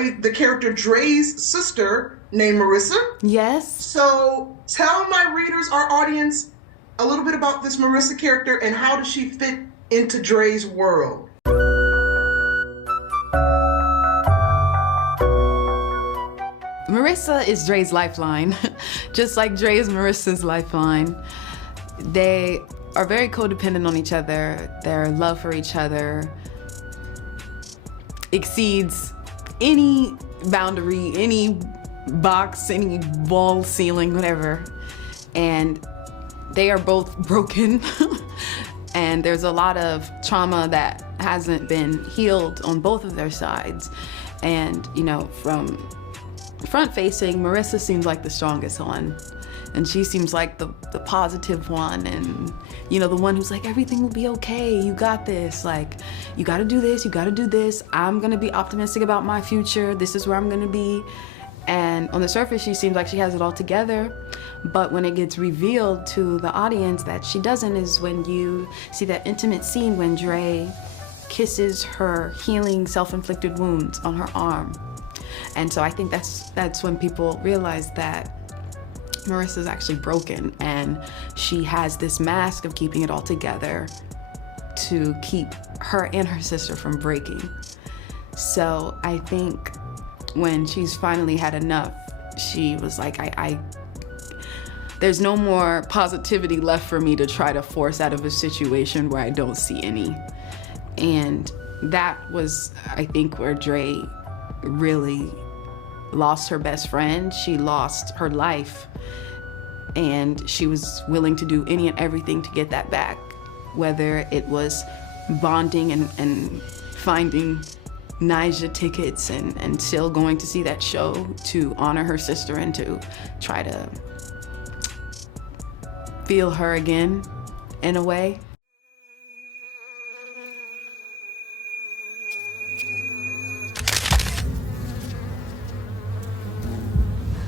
played the character Dre's sister named Marissa. Yes. So tell my readers, our audience, a little bit about this Marissa character and how does she fit into Dre's world? Marissa is Dre's lifeline, just like Dre is Marissa's lifeline. They are very codependent on each other. Their love for each other exceeds any boundary, any box, any wall, ceiling, whatever. And they are both broken. And there's a lot of trauma that hasn't been healed on both of their sides. And, you know, from front-facing, Marissa seems like the strongest one. And she seems like the positive one, and, you know, the one who's like, everything will be okay, you got this, like, you gotta do this, you gotta do this, I'm gonna be optimistic about my future, this is where I'm gonna be. And on the surface, she seems like she has it all together, but when it gets revealed to the audience that she doesn't is when you see that intimate scene when Dre kisses her healing self-inflicted wounds on her arm. And so I think that's when people realize that Marissa's actually broken, and she has this mask of keeping it all together to keep her and her sister from breaking. So I think when she's finally had enough, she was like, there's no more positivity left for me to try to force out of a situation where I don't see any. And that was, I think, where Dre really lost her best friend. She lost her life, and she was willing to do any and everything to get that back, whether it was bonding and finding Nyjah tickets and still going to see that show to honor her sister and to try to feel her again in a way.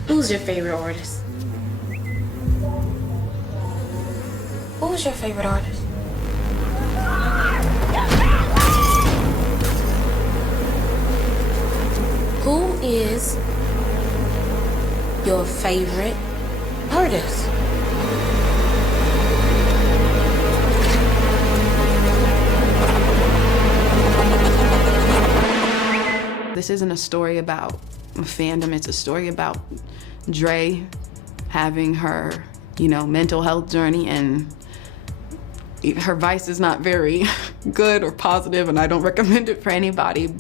Who's your favorite artist? Who's your favorite artist? Who is your favorite artist? This isn't a story about a fandom, it's a story about Dre having her, you know, mental health journey, and her vice is not very good or positive, and I don't recommend it for anybody,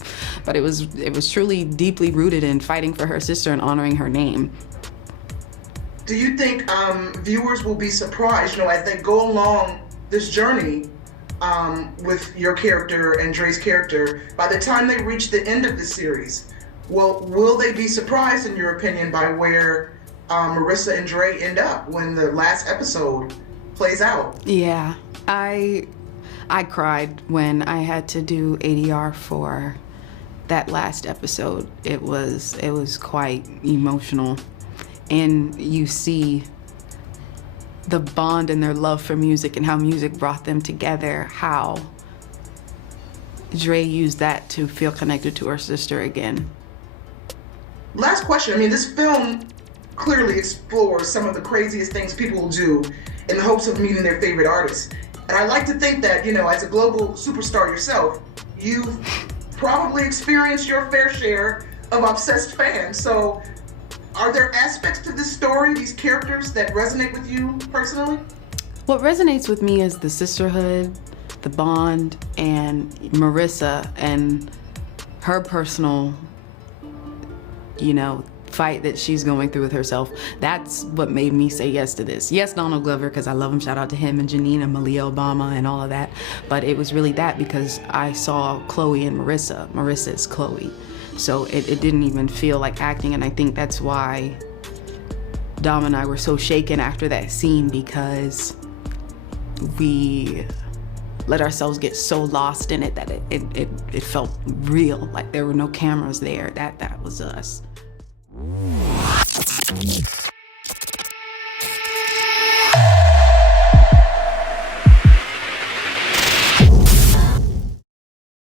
but it was truly deeply rooted in fighting for her sister and honoring her name. Do you think viewers will be surprised, you know, as they go along this journey with your character and Dre's character, by the time they reach the end of the series? Well, will they be surprised, in your opinion, by where Marissa and Dre end up when the last episode plays out? Yeah, I cried when I had to do ADR for that last episode. It was quite emotional, and you see the bond and their love for music and how music brought them together, how Dre used that to feel connected to her sister again. Last question. I mean, this film clearly explores some of the craziest things people will do in the hopes of meeting their favorite artists. And I like to think that, you know, as a global superstar yourself, you've probably experienced your fair share of obsessed fans. So are there aspects to this story, these characters, that resonate with you personally? What resonates with me is the sisterhood, the bond, and Marissa and her personal, you know, fight that she's going through with herself. That's what made me say yes to this. Yes, Donald Glover, because I love him. Shout out to him and Janine and Malia Obama and all of that. But it was really that because I saw Chloe and Marissa. Marissa is Chloe. So it didn't even feel like acting, and I think that's why Dom and I were so shaken after that scene, because we let ourselves get so lost in it that it felt real, like there were no cameras there. That was us.